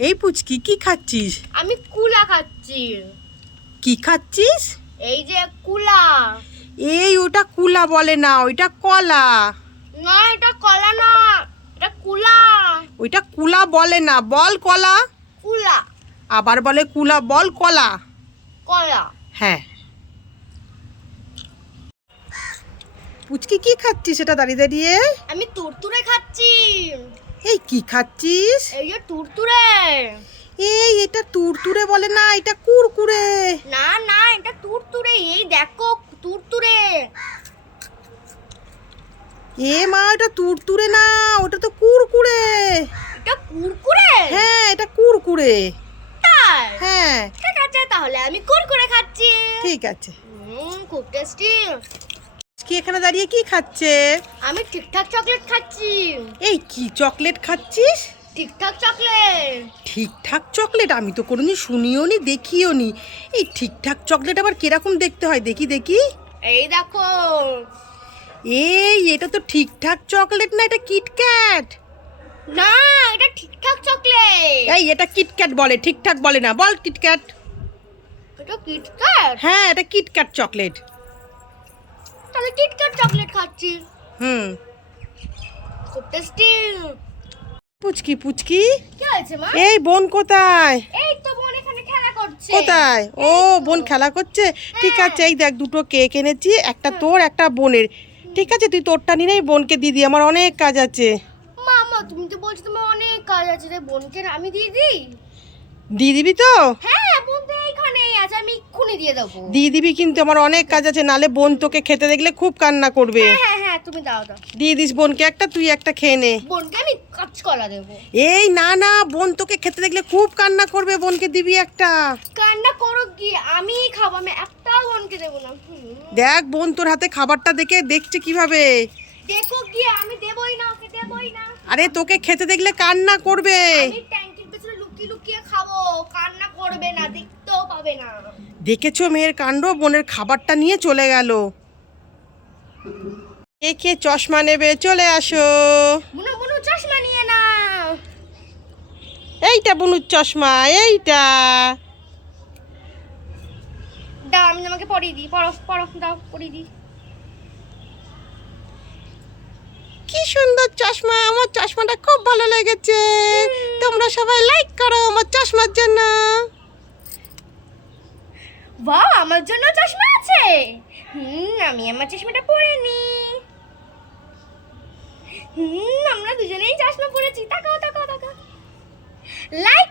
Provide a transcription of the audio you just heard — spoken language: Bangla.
এই পুচকি কি খাচ্ছিস? আমি কুলা খাচ্ছি। কি খাচ্ছিস? এই যে কুলা। এই ওটা কুলা বলে না, ওইটা কলা। না এটা কলা না, এটা কুলা। ওইটা কুলা বলে না, বল কলা। কুলা। আবার বলে কুলা, বল কলা। কলা। হ্যাঁ। পুচকি কি খাচ্ছিস এটা দাঁড়িয়ে দাঁড়িয়ে? আমি তুরতুরে খাচ্ছি। এই কি খাচ্ছিস? এই যে তুরতুরে। এই এটা তুরতুরে বলে না, এটা কুরকুরে। না না এটা তুরতুরে, এই দেখো তুরতুরে। এ মা, এটা তুরতুরে না, ওটা তো কুরকুরে। এটা কুরকুরে? হ্যাঁ, এটা কুরকুরে। তাই? হ্যাঁ। ঠিক আছে তাহলে আমি কুরকুরে খাচ্ছি। ঠিক আছে। খুব টেস্টি। কি এখানে দাঁড়িয়ে কি খাচ্ছে? আমি ঠিকঠাক চকলেট খাচ্ছি। এই কি চকলেট খাচ্ছিস? ঠিকঠাক চকলেট। ঠিকঠাক চকলেট? আমি তো কোনোদিন শুনিও নি, দেখিও নি। এই ঠিকঠাক চকলেট আবার কিরকম দেখতে হয়? দেখি দেখি। এই দেখো। এই এটা তো ঠিকঠাক চকলেট না, এটা কিটক্যাট। না এটা ঠিকঠাক চকলেট। এই এটা কিটক্যাট বলে, ঠিকঠাক বলে না, বল কিটক্যাট। এটা কিটক্যাট? হ্যাঁ, এটা কিটক্যাট চকলেট। তাহলে কিটক্যাট চকলেট খাচ্ছি। হুম। খুব টেস্টি। পুচকি পুচকি, কি হয়েছে মা? এই বোন কোথায়? এই তো বোন এখানে খেলা করছে। কোথায়? ও বোন খেলা করছে। ঠিক আছে, এই দেখ দুটো কেক এনেছি, একটা তোর একটা বোনের। ঠিক আছে, তুই তোরটা নিয়ে বোনকে দিদি, আমার অনেক কাজ আছে। মামা তুমি তো বলছো তোমার অনেক কাজ আছে, তাই বোনকে আমি দিয়ে দিই? দিয়ে দিবি তো? হ্যাঁ বোন তো এইখানেই আছে, আমি এক্ষুনি দিয়ে দেবো। দিয়ে দিবি কিন্তু, আমার অনেক কাজ আছে, নালে বোন তোকে খেতে দেখলে খুব কান্না করবে। হ্যাঁ হ্যাঁ হ্যাঁ তুমি দাও দাও। দিয়ে দিস বোনকে একটা, তুই একটা খেয়ে নে। বোনকে আমি কাঁচকলা দেবো। এই না না, বোন তোকে খেতে দেখলে খুব কান্না করবে, বোনকে দিবি একটা। কান্না করো কি, আমি খাবো, আমি একটাও বোনকে দেবো না। দেখ বোন তোর হাতে খাবারটা দেখে দেখছে কিভাবে। দেখো কি, আমি দেবই না, ওকে দেবই না। আরে তোকে খেতে দেখলে কান্না করবে। আমি ট্যাঙ্কির পেছনে লুকিয়ে লুকিয়ে খাবো, কান্না করবে না, দেখতেও পাবে না। দেখেছো মেয়ের কাণ্ড, বোনের খাবারটা নিয়ে চলে গেল। কে কে চশমা নেবে চলে আসো। বুনু বুনু চশমা নিয়ে নাও। এইটা বুনুর চশমা, এইটা। দাও আমি তোমাকে পরিয়ে দিই, পরো পরো, দাও পরিয়ে দিই। কি সুন্দর চশমা, আমার চশমাটা খুব ভালো লেগেছে। তোমরা সবাই লাইক করো আমার চশমার জন্য। বাহ আমার জন্য চশমা আছে। আমি আমার চশমাটা পরে নি। আমরা দুজনেই চশমা পরেছি, তাকাও তাকাও তাকাও। লাইক